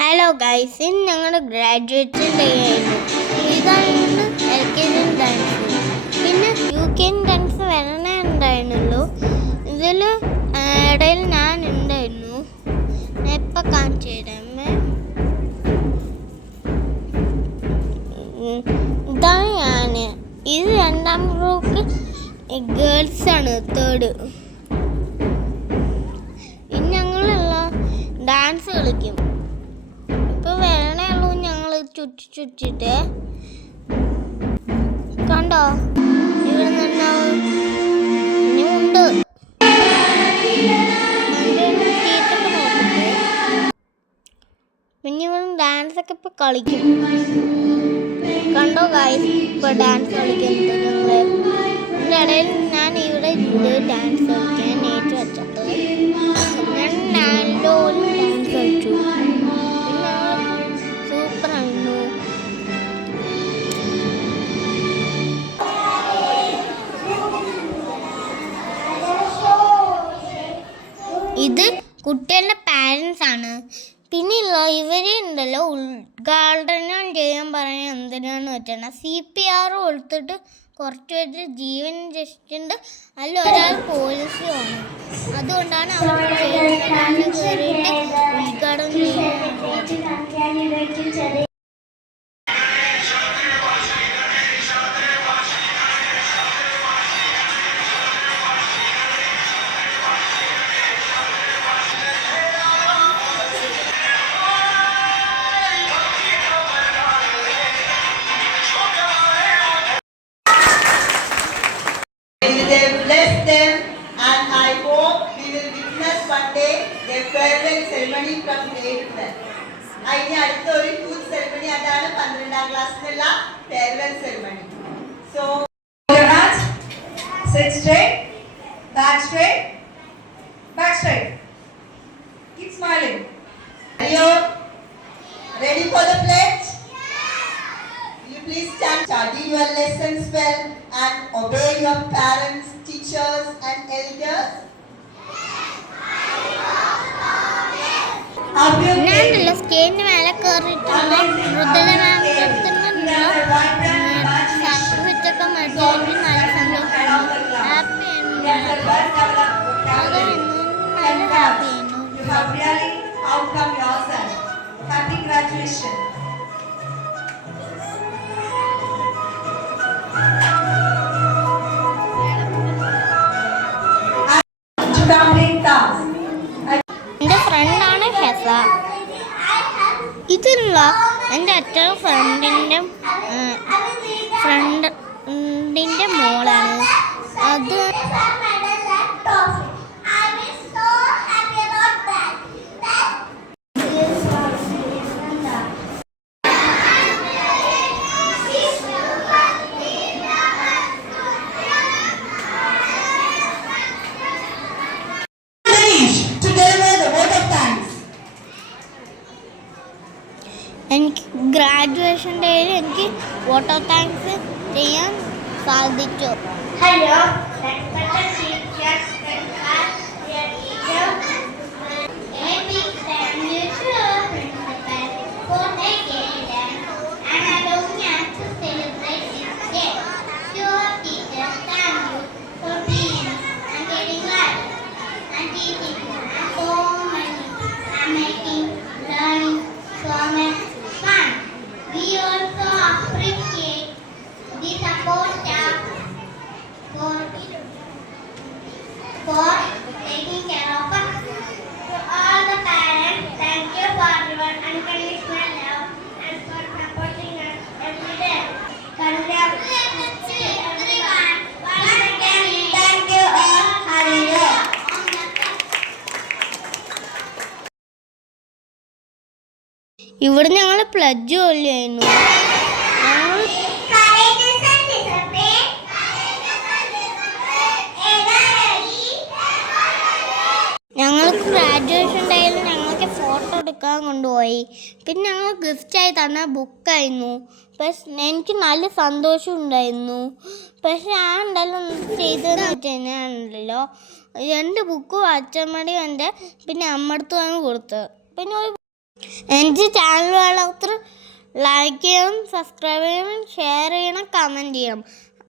Hello guys, ഇന്ന് ഞങ്ങളുടെ graduation day ആയിരുന്നു. ഇതായിരുന്നു LKG ഡാൻസ്. പിന്നെ UK ഡാൻസ് വരണേ ഉണ്ടായിരുന്നുള്ളൂ. ഇതിൽ ഇടയിൽ ഞാൻ ഉണ്ടായിരുന്നു. ഞാൻ ഇപ്പം കാണിച്ചു തരാമേ. ഇതാണ് ഞാൻ. ഇത് രണ്ടാം ഗ്രൂപ്പ് ഗേൾസാണ്, തേർഡ്. ഇനി ഞങ്ങളെല്ലാം ഡാൻസ് കളിക്കും. ഇപ്പൊ വരണേ ഉള്ളൂ. ഞങ്ങൾ ചുറ്റിട്ട് കണ്ടോ, ഇവിടെ ഇനിയുണ്ട്. പിന്നെ ഇവിടെ ഡാൻസ് ഒക്കെ ഇപ്പൊ കളിക്കും. കണ്ടോ ഗായ്സ്, ഇപ്പൊ ഡാൻസ് കളിക്കുന്നത് ഞങ്ങള്. ഇതിൻ്റെ ഇടയിൽ ഞാൻ ഇവിടെ ഡാൻസ് കളിക്കാൻ നേരിട്ട് വെച്ചത്. ഞാൻ നല്ലോണം ഡാൻസ് കളിച്ചു. ഇത് കുട്ടികളുടെ പാരൻസ് ആണ്. പിന്നെ ഇവരുണ്ടല്ലോ, ഉദ്ഘാടനം ചെയ്യാൻ പറയാൻ എന്തിനാന്ന് വെച്ചാൽ CPR കൊടുത്തിട്ട് കുറച്ച് പേര് ജീവൻ രക്ഷിച്ചിട്ടുണ്ട്. അല്ല, ഒരാൾ പോലീസുമാണ്. അതുകൊണ്ടാണ് അവർ കയറിയിട്ട് ഉദ്ഘാടനം ചെയ്യുന്നത്. Bless them, and I hope we will witness one day their farewell ceremony from day to day. അതിന് അടുത്തൊരു huge ceremony, അതാണ് 12ാം ക്ലാസ്സിലുള്ള farewell ceremony. So your hands, sit straight, back straight, back straight. Keep smiling. Are you ready for the pledge? Will you please stand? Study your lessons well and obey your parents, teachers and elders. ഞാനല്ല സ്റ്റേജിന് മേലെ കയറിയിട്ടുള്ള മൃദുല മാം നിർത്തുന്നുണ്ടോ സർട്ടിഫിക്കറ്റൊക്കെ മേടിച്ചു. നല്ല സന്തോഷം, happy ആയിരുന്നു. നല്ല happy ആയിരുന്നു. എൻ്റെ ഫ്രണ്ടാണ് ഹെസ. ഇതുള്ള എൻ്റെ ഏറ്റവും ഫ്രണ്ടിൻ്റെ മോളാണ്. അത് എനിക്ക് ഗ്രാജുവേഷൻ ഡേയിൽ എനിക്ക് വോട്ട് ഓഫ് താങ്ക്സ് ചെയ്യാൻ സാധിച്ചു. Hello for taking care of us. To all the parents, thank you for your unconditional love and for supporting us every day. Congratulations everyone. Once again, thank you all. Hallelujah. ഇവിടെ ഞങ്ങൾ pledge കൊല്ലായിരുന്നു. ഞങ്ങൾക്ക് graduation ഡേയിൽ ഞങ്ങൾക്ക് photo എടുക്കാൻ കൊണ്ടുപോയി. പിന്നെ ഞങ്ങൾ ഗിഫ്റ്റായി തന്ന ബുക്കായിരുന്നു. പക്ഷെ എനിക്ക് നല്ല സന്തോഷം ഉണ്ടായിരുന്നു. പക്ഷെ ഉണ്ടല്ലോ ചെയ്തതെന്ന് വെച്ച് കഴിഞ്ഞാൽ 2 ബുക്കും അച്ഛമ്മയുടെയും എൻ്റെ പിന്നെ അമ്മടുത്തുമാണ് കൊടുത്തത്. പിന്നെ എൻ്റെ ചാനൽ വളർത്തി ലൈക്ക് ചെയ്യണം, സബ്സ്ക്രൈബ് ചെയ്യണം, ഷെയർ ചെയ്യണം, കമൻറ്റ് ചെയ്യണം.